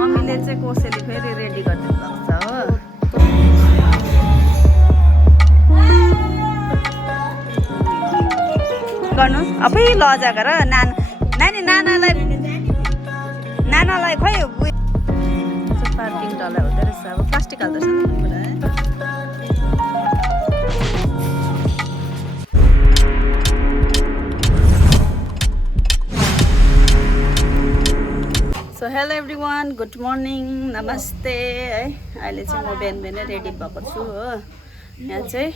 मम्मीले चाहिँ कोसेली फेरि रेडी गरिदिनु भएको छ हो। गर्नु अबै लजा गर नानी नानालाई खै पार्किङ डल्लै हुँदो रहेछ। अब प्लास्टिक हाल्दो रहेछ so hello everyone, good morning, नमस्ते है। अहिले चाहिँ म बिहान बिहानै रेडी भएको छु हो। यहाँ चाहिँ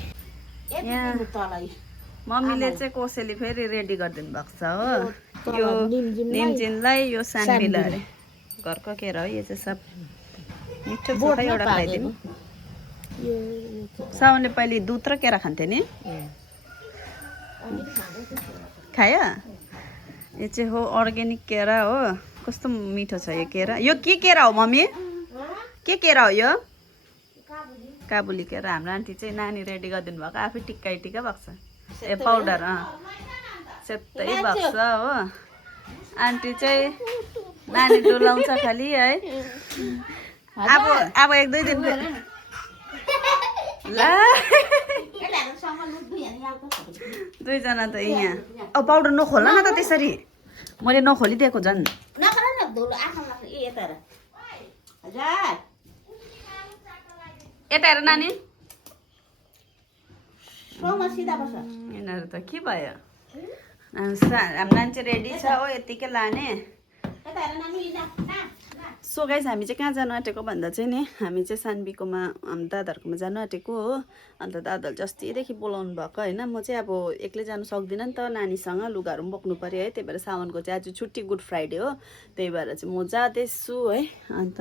मम्मीले चाहिँ कोसेली फेरि रेडी गरिदिनु भएको छ हो। यो निम्जिनलाई, यो सानबिला अरे घरको केरा हो। यो चाहिँ सब मिठो छ, एउटा खाइदिनु। साउनले पहिले दुध र केरा खान्थ्यो नि, खायो। यो चाहिँ हो अर्ग्यानिक केरा हो। कस्तो मिठो छ यो केरा। यो के केरा हो मम्मी? के केरा हो यो? काबुली केरा। हाम्रो आन्टी चाहिँ नानी रेडी गरिदिनु भएको, आफै टिक्का भएको छ। ए पाउडर सेतै भएको छ हो। आन्टी चाहिँ नानी डुलाउँछ खालि है। अब एक दुई दिन ला दुईजना त यहाँ। अब पाउडर नखोल्न न त त्यसरी, मैले नखोलिदिएको झन्। यता हेर नानी, यिनीहरू त के भयो? हाम्रो नानी चाहिँ रेडी छ हो, यतिकै लाने। सो गाइस, हामी चाहिँ कहाँ जानु आँटेको भन्दा चाहिँ नि, हामी चाहिँ सानबीकोमा हाम्रो दादाहरूकोमा जानु आँटेको हो। अन्त दादाहरूले चाहिँ अस्तिदेखि बोलाउनु भएको होइन। म चाहिँ अब एक्लै जानु सक्दिनँ नि त, नानीसँग लुगाहरू पनि बोक्नु पऱ्यो है। त्यही भएर साउनको चाहिँ आज छुट्टी, गुड फ्राइडे हो। त्यही भएर चाहिँ म जाँदैछु है। अन्त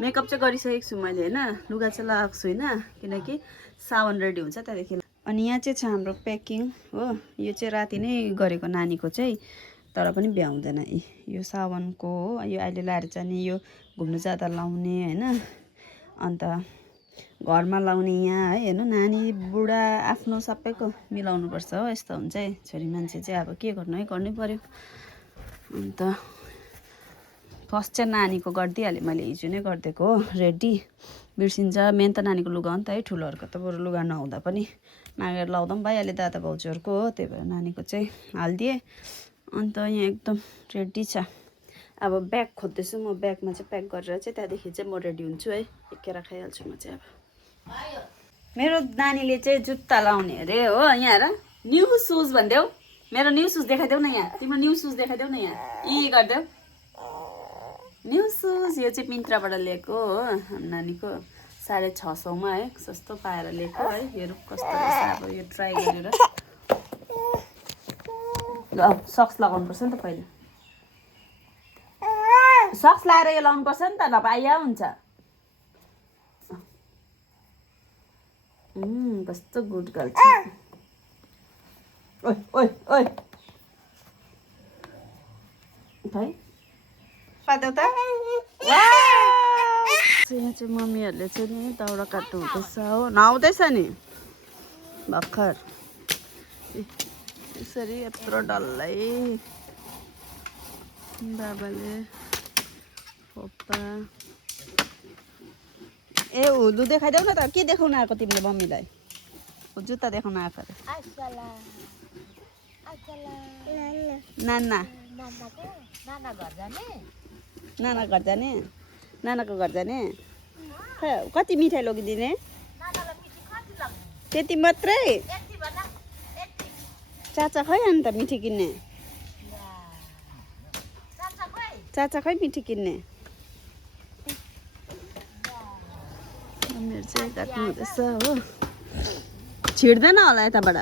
मेकअप चाहिँ गरिसकेको छु मैले होइन, लुगा चाहिँ लगाएको छुइनँ किनकि साउन रेडी हुन्छ त्यहाँदेखि। अनि यहाँ चाहिँ छ हाम्रो प्याकिङ हो। यो चाहिँ राति नै गरेको नानीको चाहिँ, तर पनि भ्याउँदैन। यो सावनको हो। यो अहिले लाएर जाने, यो घुम्नु जाँदा लाउने होइन। अन्त घरमा लाउने यहाँ है। हेर्नु नानी बुढा आफ्नो सबैको मिलाउनुपर्छ हो। यस्तो हुन्छ है, छोरी मान्छे चाहिँ अब के गर्नु है, गर्नै पर्यो। अन्त फर्स्ट चाहिँ नानीको गरिदिइहालेँ मैले, हिजो नै गरिदिएको हो रेडी। बिर्सिन्छ, मेन त नानीको लुगा हो नि त है। ठुलोहरूको त बरु लुगा नहुँदा पनि मागेर लाउँदा पनि भइहाल्यो, दादा भाउजूहरूको हो। त्यही भएर नानीको चाहिँ हालिदिएँ। अन्त यहाँ एकदम रेडी छ। अब ब्याग खोज्दैछु म, ब्यागमा चाहिँ प्याक गरेर चाहिँ त्यहाँदेखि चाहिँ म रेडी हुन्छु है। एकेर खाइहाल्छु म चाहिँ। अब मेरो नानीले चाहिँ जुत्ता लाउने अरे हो। यहाँ हेर, न्यू सुज भनिदेऊ। मेरो न्यू सुज देखाइदेऊ न यहाँ, तिम्रो न्यू सुज देखाइदेऊ न यहाँ, गरिदेऊ न्यू सुज। यो चाहिँ मिन्त्राबाट लिएको हो हाम्रो नानीको, 650 है, सस्तो पाएर लिएको है। हेरौँ कस्तो रहेछ, अब यो ट्राई गरेर। सक्स लगाउनुपर्छ नि त पहिले, सक्स लगाएर यो लाउनुपर्छ नि त, नभए आइया हुन्छ। कस्तो गुड गर्ल छ। ओइ ओइ ओइ भाइ पादेऊ त। यहाँ चाहिँ मम्मीहरूले चाहिँ नि दाउरा काट्नु हुँदैछ हो, नआउँदैछ नि भर्खर। यसरी यत्रो डल्लै बाबाले पप्पा। ए हुलु देखाइदेऊ न त, के देखाउनु आएको तिमीले मम्मीलाई? जुत्ता देखाउनु आएको अरे। नाना घर जाने, नानाको घर जाने। कति मिठाई लगिदिने? त्यति मात्रै? चाचा खै अन्त मिठी किन्ने? चाचा खै मिठी किन्ने? मम्मीहरू चाहिँ काट्नु हुँदैछ हो। छिड्दैन होला यताबाट?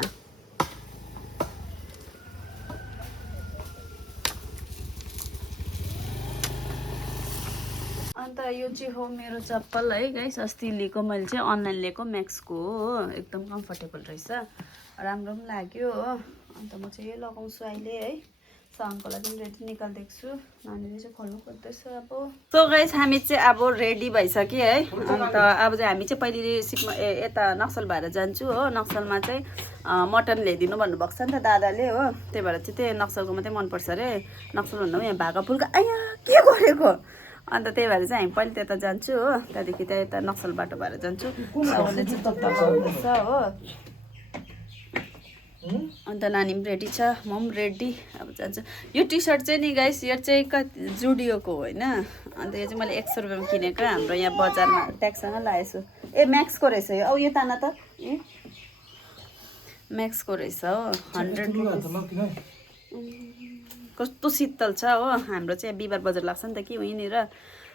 अन्त यो चाहिँ हो मेरो चप्पल है गाइस, अस्ति लिएको मैले चाहिँ, अनलाइन लिएको, म्याक्सको हो। एकदम कम्फर्टेबल रहेछ, राम्रो पनि लाग्यो हो। अन्त म चाहिँ यो लगाउँछु अहिले है। साउनको लागि पनि रेडी निकालिदिएको छु, नानीले चाहिँ खोल्नु खोज्दैछ अब। सो गाइस, हामी चाहिँ अब रेडी भइसक्यो है। अन्त अब चाहिँ हामी चाहिँ पहिले सिपमा यता नक्सल भएर जान्छु हो। नक्सलमा चाहिँ मटन ल्याइदिनु भन्नुभएको छ नि त दादाले हो। त्यही भएर चाहिँ त्यही नक्सलको मात्रै मनपर्छ अरे। नक्सल भन्दा यहाँ भाका फुल्का आया के गरेको अन्त त्यही भएर चाहिँ हामी पहिले त्यता जान्छु हो त्यहाँदेखि त्यहाँ यता नक्सल बाटो भएर जान्छु उसले चाहिँ तत्ता लाउँदैछ हो अन्त नानी पनि रेडी छ म पनि रेडी अब जान्छु यो टी सर्ट चाहिँ नि गाइस यो चाहिँ कति जुडियोको होइन अन्त यो चाहिँ मैले 100 रुपियाँमा किनेको हाम्रो यहाँ बजारमा ट्याक्ससँग लाएछु ए म्याक्सको रहेछ यो औ यो ताना त ए म्याक्सको रहेछ हो 100 कस्तो शीतल छ हो हाम्रो चाहिँ बिहिबार बजार लाग्छ नि त कि उहीँनिर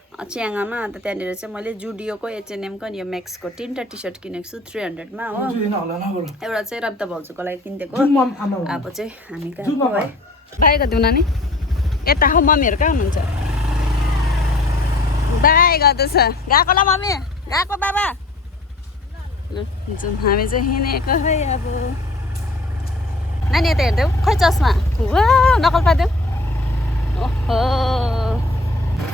च्याङामा अन्त त्यहाँनिर चाहिँ मैले जुडियोको एचएनएमको यो म्याक्सको 3टा टी सर्ट किनेको छु 300 मा हो एउटा चाहिँ रब्ता भाउजूको लागि किनिदिएको अब चाहिँ हामी गएको है बाई गरिदिउँ नानी यता हो मम्मीहरू कहाँ हुनुहुन्छ बाई गर्दैछ गएको ल मम्मी गएको बाबा जाउँ हामी चाहिँ हिँडेको है अब नानी यता हेर्देऊ खै चस्मा नकल पारिदेऊ ओहो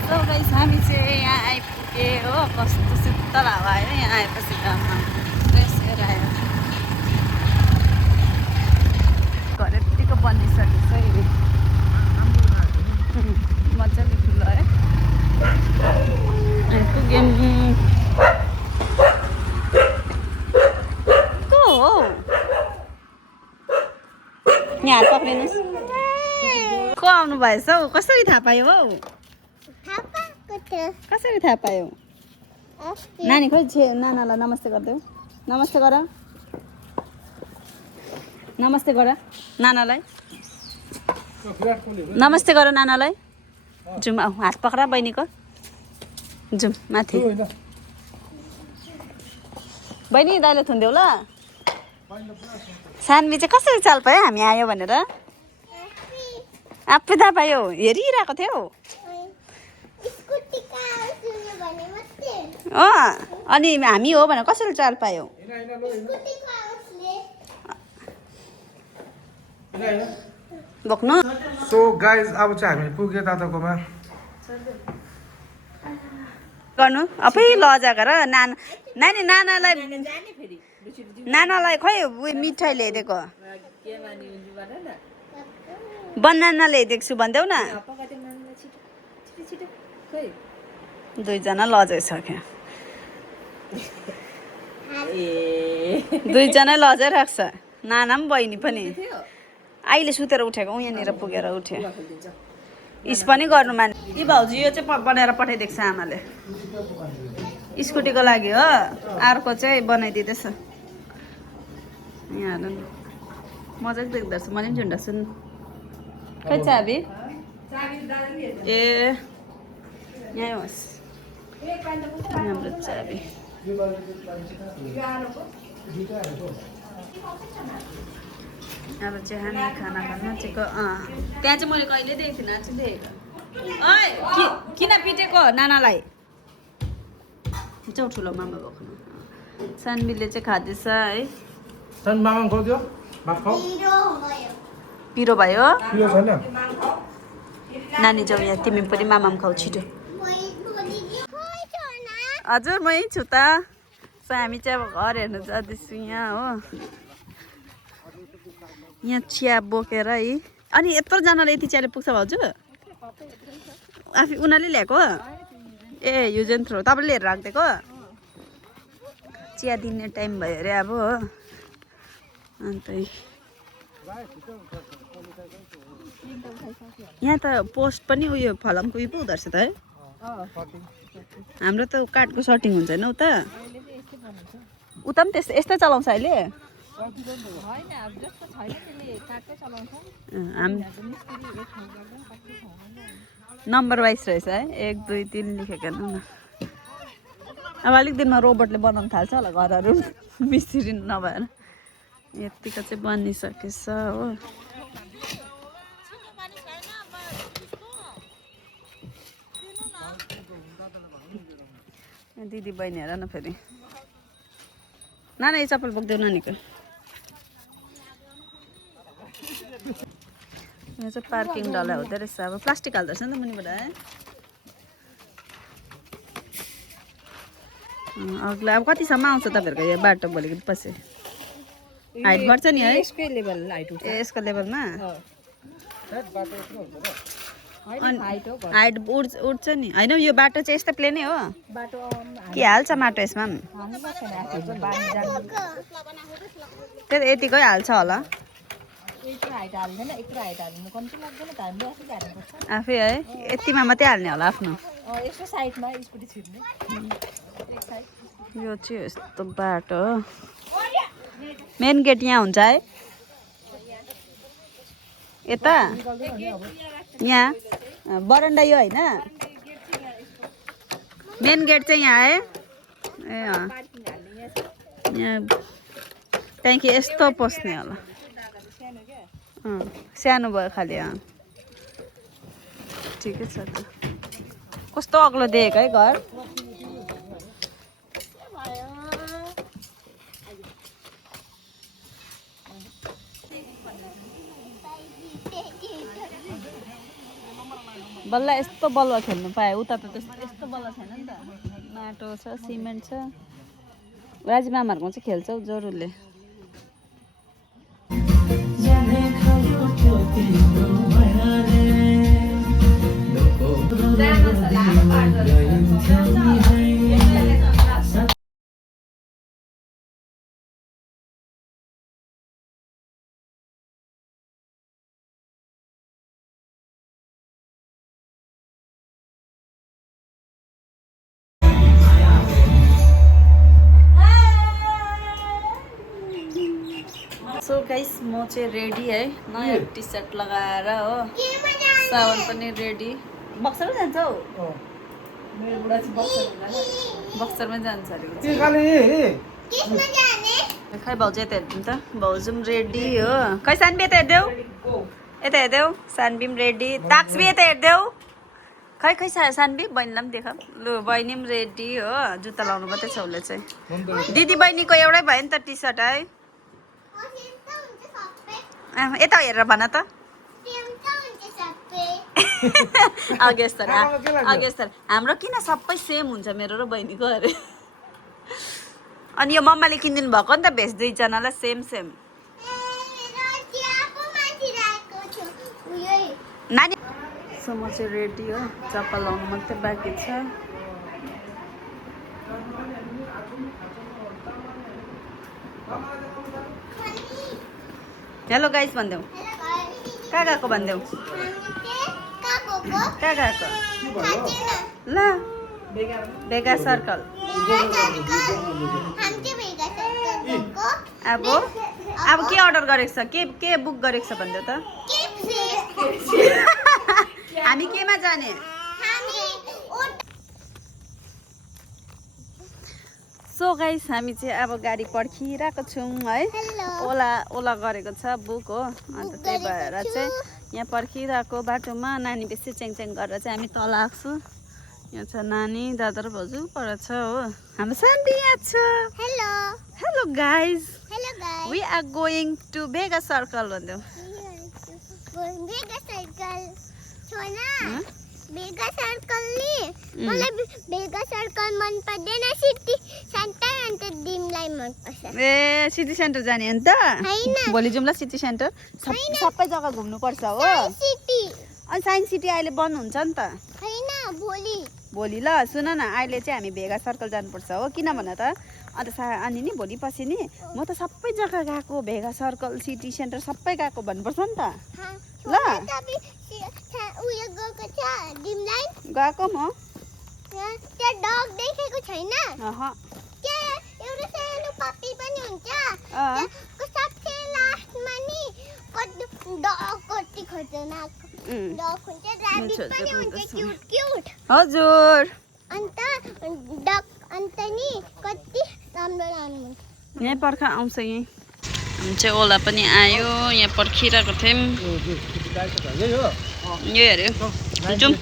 सो गाइस हामी चाहिँ यहाँ आइपुगे हो कस्तो शीतल हावा आयो यहाँ आएपछि त फ्रेस एयर आयो घर यतिको बनिसकेको छ मजाले ठुलो है आइपुग्यौँ को हो यहाँ हात पक्रिनुहोस् को आउनु भएछ हौ कसरी थाहा पायो हौ कसरी थाहा पायो नानी खोइ नानालाई नमस्ते गरिदेऊ नमस्ते गर नमस्ते गर नानालाई नमस्ते गर नानालाई जाउँ आऊ हात पक्रा बहिनीको जाउँ माथि बहिनी दाइले थुनिदेऊ ल सानवी चाहिँ कसरी चाल पायो हामी आयो भनेर आफै थाहा पायो हेरिरहेको थियौ अनि हामी हो भनेर कसरी चाल पायो बोक्नु सो गाइज अब चाहिँ हामी पुग्यो दादाकोमा गर्नु अफै लजाएर नानी नानालाई खोइ उयो मिठाई ल्याइदिएको बनाना ल्याइदिएको छु भनिदेऊ न दुईजना लजाइसक्यो दुईजना लजाइरहेको छ नाना पनि बहिनी पनि अहिले सुतेर उठेको यहाँनिर पुगेर उठ्यो इस पनि गर्नु मान यी भाउजू यो चाहिँ बनाएर पठाइदिएको छ आमाले स्कुटीको लागि हो अर्को चाहिँ बनाइदिँदैछ यहाँ मजाले देख्दो रहेछ मैले पनि झुन्डाएको छु खै चाबी ए यहाँ होस् हाम्रो चाबी अब चाहिँ हामी खाना खान चाहिँ त्यहाँ चाहिँ मैले कहिले देखेको थिइनँ चाहिँ देखेको ओइ किन पिटेको नानालाई जाउँ ठुलो मामा बोक्नु सानवीले चाहिँ खाँदैछ है पिरो भयो नानी जाउँ यहाँ तिमी पनि मामाम खाऊ छिटो हजुर मै छु त सो हामी चाहिँ अब घर हेर्नु जाँदैछु यहाँ हो यहाँ चिया बोकेर है अनि यत्रोजनाले यति चियाले पुग्छ भाउजू आफै उनीहरूले ल्याएको ए युज एन्ड थ्रो तपाईँले लिएर राखिदिएको चिया दिने टाइम भयो अरे अब हो अन्त यहाँ त पोस्ट पनि उयो फलामको उयो पो हुँदो रहेछ त है हाम्रो त काठको सर्टिङ हुन्छ होइन उता उता पनि त्यस्तै यस्तै चलाउँछ अहिले नम्बर वाइज रहेछ है 1 2 3 लेखेको न अब अलिक दिनमा रोबोटले बनाउनु थाल्छ होला घरहरू मिस्त्री नभएर यतिको चाहिँ बनिसकेछ हो दिदी बहिनी हेर न फेरि नाना यो चप्पल बोक्देऊ नानीको यहाँ चाहिँ पार्किङ डल्ला हुँदो रहेछ अब प्लास्टिक हाल्दो रहेछ नि त मुनिबाट है अग्ला अब कतिसम्म आउँछ तपाईँहरूको यो बाटो भोलिको पछि हाइट बढ्छ नि है यसकै लेभल हाइट उठ्छ ए यसको लेभलमा हाइट उठ्छ नि होइन यो बाटो चाहिँ यस्तो प्लेनै हो के हाल्छ माटो यसमा त्यही त यतिकै हाल्छ होला आफै है यतिमा मात्रै हाल्ने होला आफ्नो यो चाहिँ यस्तो बाटो हो मेन गेट यहाँ हुन्छ है यता यहाँ बरन्डा यो होइन मेन गेट चाहिँ यहाँ है ए यहाँ त्यहाँदेखि यस्तो पस्ने होला सानो भयो खालि ठिकै छ त कस्तो अग्लो देखेको है घर बल्ल यस्तो बलुवा खेल्नु पायो उता त यस्तो बल्ल छैन नि त माटो छ सिमेन्ट छ राजी मामाहरूको चाहिँ खेल्छ हौ जरुले सो गाइस म चाहिँ रेडी है नयाँ टी सर्ट लगाएर हो सावन पनि रेडी बक्सरमै जान्छ हौ मेरो बुढा चाहिँ बक्सरमै जान्छ अरे खै भाउजू यता हेर्नु त भाउजू पनि रेडी हो खै सानबी यता हेर्देऊ सानबी पनि रेडी ताक्सबी यता हेर्देऊ खै सानबी बहिनीलाई पनि देख लु बहिनी पनि रेडी हो जुत्ता लाउनु मात्रै छ उसले चाहिँ दिदी बहिनीको एउटै भयो नि त टी सर्ट है यता हेरेर भन त अगेस्तर हाम्रो किन सबै सेम हुन्छ मेरो र बहिनीको अरे अनि यो मम्माले किनिदिनु भएको नि त भेस्ट दुईजनालाई सेम नानी सो म चाहिँ रेडी हो चप्पल लाउनु मात्रै बाँकी छ हेलो गाइस भन्देऊ कहाँ गएको भन्देऊ कहाँ गएको ल बेगा सर्कल अब के अर्डर गरेको छ के बुक गरेको छ भन्देऊ त हामी केमा जाने सो गाइस हामी चाहिँ अब गाडी पर्खिरहेको छौँ है ओला गरेको छ बुक हो अन्त त्यही भएर चाहिँ यहाँ पर्खिरहेको बाटोमा नानी बेसी च्याङ गरेर चाहिँ हामी तल आएको छु यहाँ छ नानी दादा र भाउजू पर छ हो हाम्रो सान्डी यहाँ छ hello guys we are going to Vega Circle भन्देऊ भेगा सर्कल नि मलाई भेगा सर्कल मन पर्दैन सिटी सेन्टर अन्त दिमलाई मन पर्छ ए सिटी सेन्टर जाने अन्त हैन भोलि जाउँला सिटी सेन्टर सबै जग्गा घुम्नु पर्छ हो सिटी अनि साइन्स सिटी अहिले बन्द हुन्छ नि त हैन भोलि ल सुन न अहिले चाहिँ हामी भेगा सर्कल जानुपर्छ हो किन भन त अन्त अनि नि भोलि पछि नि म त सबै जग्गा गएको भेगा सर्कल सिटी सेन्टर सबै गएको भन्नुपर्छ नि त ल गएको म त्यहाँ डग देखेको छैन एउटा सानो पप्पी पनि हुन्छ सबसे लास्टमा नि कति खतरनाक डग हुन्छ र्याबिट पनि हुन्छ क्युट हजुर अन्त डग अन्त नि कति राम्रो हुन्छ यहीँ पर्खा आउँछ यहीँ हामी चाहिँ ओला पनि आयो यहाँ पर्खिरहेको थियौँ यो हेऱ्यो जाउँ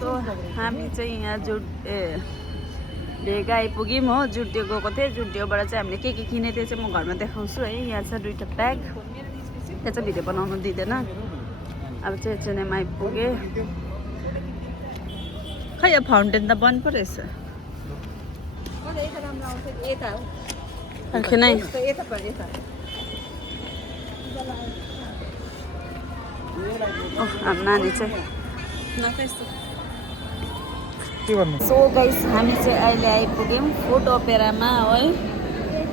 सो हामी चाहिँ यहाँ भेगा आइपुग्यौँ हो जुडियो गएको थिएँ जुडियोबाट चाहिँ हामीले के किने त्यो चाहिँ म घरमा देखाउँछु है यहाँ छ 2टा ब्याग त्यहाँ चाहिँ भिडियो बनाउनु दिँदैन अब चाहिँ एचएनएम आइपुगेँ खै यो फाउन्टेन त बन्द पो रहेछ हाम्रो नानी चाहिँ के भन्नु सो गाइस हामी चाहिँ अहिले आइपुग्यौँ फुड ओपेरामा है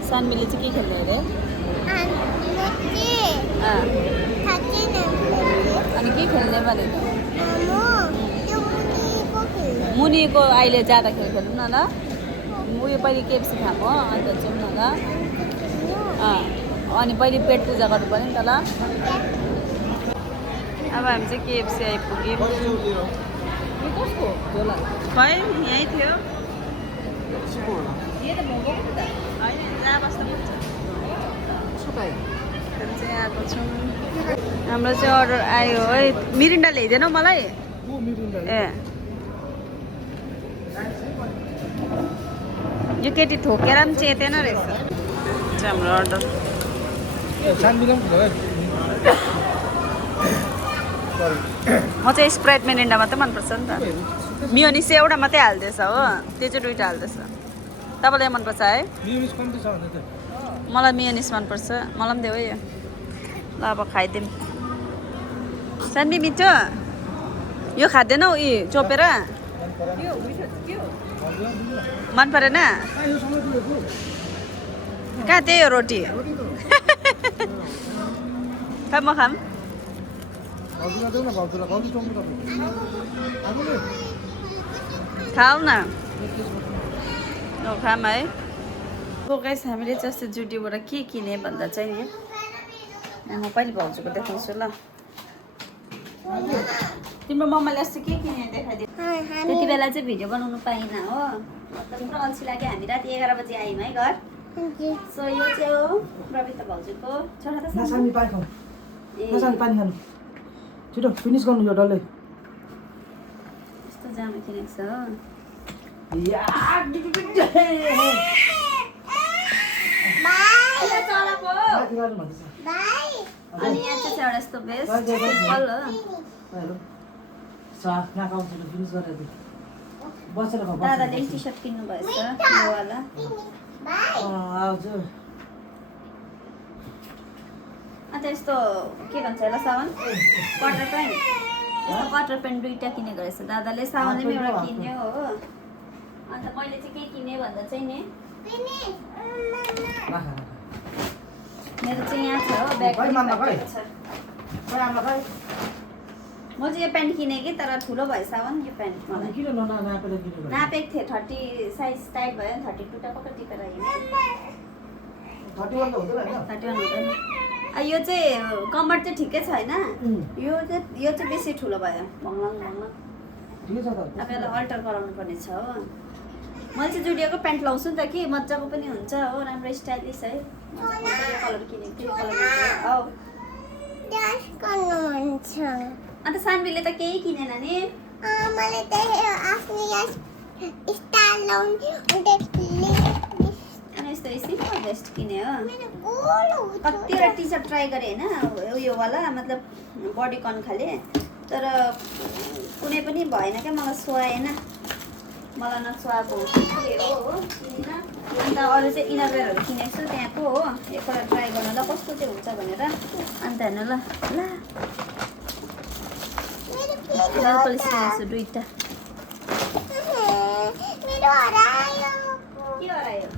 सानमीले चाहिँ के खेल्ने अरे अनि के खेल्ने भनेको मुनिको अहिले जाँदाखेरि खेलौँ न ल उयो पहिले केएफसी खाएको अन्त जाउँ न ल अनि पहिले पेट पूजा गर्नु पऱ्यो नि त ल अब हामी चाहिँ केएफसी आइपुग्यौँ कसको झोला खै यहीँ थियो हामी चाहिँ आएको छौँ हाम्रो चाहिँ अर्डर आयो है मिरिन्डा ल्याइदिएनौ मलाई ए यो केटी थोकेर पनि चेतेन रहेछ हाम्रो अर्डर म चाहिँ स्प्राइट मिरिन्डा मात्रै मनपर्छ नि त मियोनिस चाहिँ एउटा मात्रै हाल्दैछ हो त्यो चाहिँ दुइटा हाल्दैछ तपाईँलाई मनपर्छ है मलाई मियोनिस मनपर्छ मलाई पनि देऊ है यो ल अब खाइदिउँ सान्वी मिठो यो खाँदैनौ यी चोपेर मन परेन कहाँ त्यही हो रोटी खा म खाम खाऊ न खाम है गाइस हामीले चाहिँ अस्ति जुडीबाट के किने भन्दा चाहिँ नि म कहिले भाउजूको देखाउँछु ल तिम्रो मम्माले अस्ति के किने देखाइदियो त्यति बेला चाहिँ भिडियो बनाउनु पाइनँ हो पुरा अल्छी लाग्यो हामी राति 11 बजी आयौँ है घर सो यो चाहिँ हो प्रविता भाउजूको छोरा त पानी खानु छिटो फिनिस गर्नु यो डल्लै यस्तो जामा किनेको छ हो अनि यहाँ चाहिँ एउटा यस्तो बेस्ट सिम्पल हो दादाले टी सर्ट किन्नु भएछ योवाला अन्त यस्तो के भन्छ होला सामान कटर पेन्ट यस्तो कटर पेन्ट दुइटा किनेको रहेछ दादाले सामानले पनि एउटा किन्यो हो अन्त मैले चाहिँ के किने भन्दा चाहिँ नि मेरो चाहिँ यहाँ छ हो ब्याग छ म चाहिँ यो प्यान्ट किनेँ कि तर ठुलो भएछ नि यो प्यान्ट मलाई नापेको थिएँ 30 साइज टाइट भयो नि 32 टा पक्का टिपेर हिँडेँ 31 हुँदैन यो चाहिँ कम्मर चाहिँ ठिकै छ होइन यो चाहिँ बेसी ठुलो भयो भङ्लाङ तपाईँलाई अल्टर गराउनु पर्ने छ हो मैले चाहिँ जुडियोको प्यान्ट लाउँछु नि त कि मजाको पनि हुन्छ हो राम्रो स्टाइलिस है कलर किनेको थियो अन्त सानवीले त केही किनेन नि मलाई त आफ्नो स्टाइल लाउने अनि यस्तो सिम्पल भेस्ट किने हो कतिवटा टी सर्ट ट्राई गरेँ होइन उयोवाला मतलब बडी कन खाले तर कुनै पनि भएन क्या मलाई सुहाएन मलाई नसुहाएको हो किनेन अन्त अरू चाहिँ इनरवेयरहरू किनेको छु त्यहाँको हो एकपल्ट ट्राई गर्नु ल कस्तो चाहिँ हुन्छ भनेर अन्त हेर्नु ल पलिस किनेको छु दुइटा मेरो हरायो के हरायो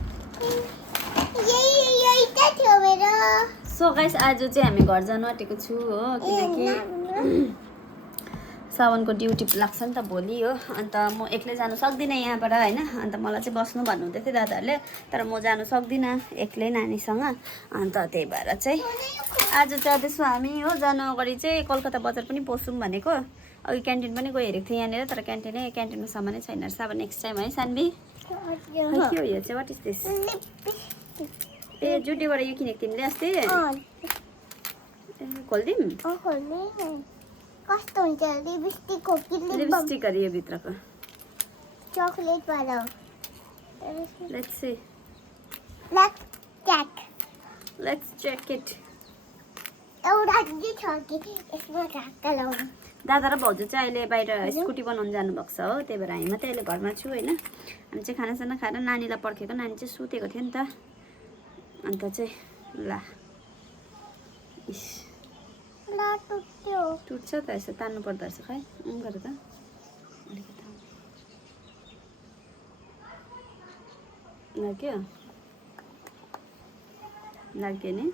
यही त थियो मेरो सो गाइस आज चाहिँ हामी घर जानु आँटेको छु हो किनकि सावनको ड्युटी लाग्छ नि त भोलि हो अन्त म एक्लै जानु सक्दिनँ यहाँबाट होइन अन्त मलाई चाहिँ बस्नु भन्नुहुँदै थियो दादाहरूले तर म जानु सक्दिनँ एक्लै नानीसँग अन्त त्यही भएर चाहिँ आज जाँदैछु हामी हो जानु अगाडि चाहिँ कलकत्ता बजार पनि पसौँ भनेको अघि क्यान्टिन पनि गयो हेरेको थिएँ यहाँनिर तर क्यान्टिनमा सामानै छैन रहेछ अब नेक्स्ट टाइम है सानवी के हो यो चाहिँ वाट इज दिस ए जुडीबाट यो किनेको तिमीले अस्ति खोलिदिउँ कस्तो हुन्छ लिपस्टिक हो कि लिपस्टिकहरू यो भित्रको चकलेट वाला let's see let's check it एउटा के छ कि यसमा ढाक्का लाउनु दादा र भाउजू चाहिँ अहिले बाहिर स्कुटी बनाउनु जानुभएको छ हो त्यही भएर हामी मात्रै अहिले घरमा छु होइन हामी चाहिँ खानासाना खाएर नानीलाई पर्खेको नानी चाहिँ सुतेको थियो नि त अन्त चाहिँ ल इस ल टुट्यो टुट्छ त यसो तान्नु पर्दो रहेछ खै गर त अलिकति लाग्यो लाग्यो नि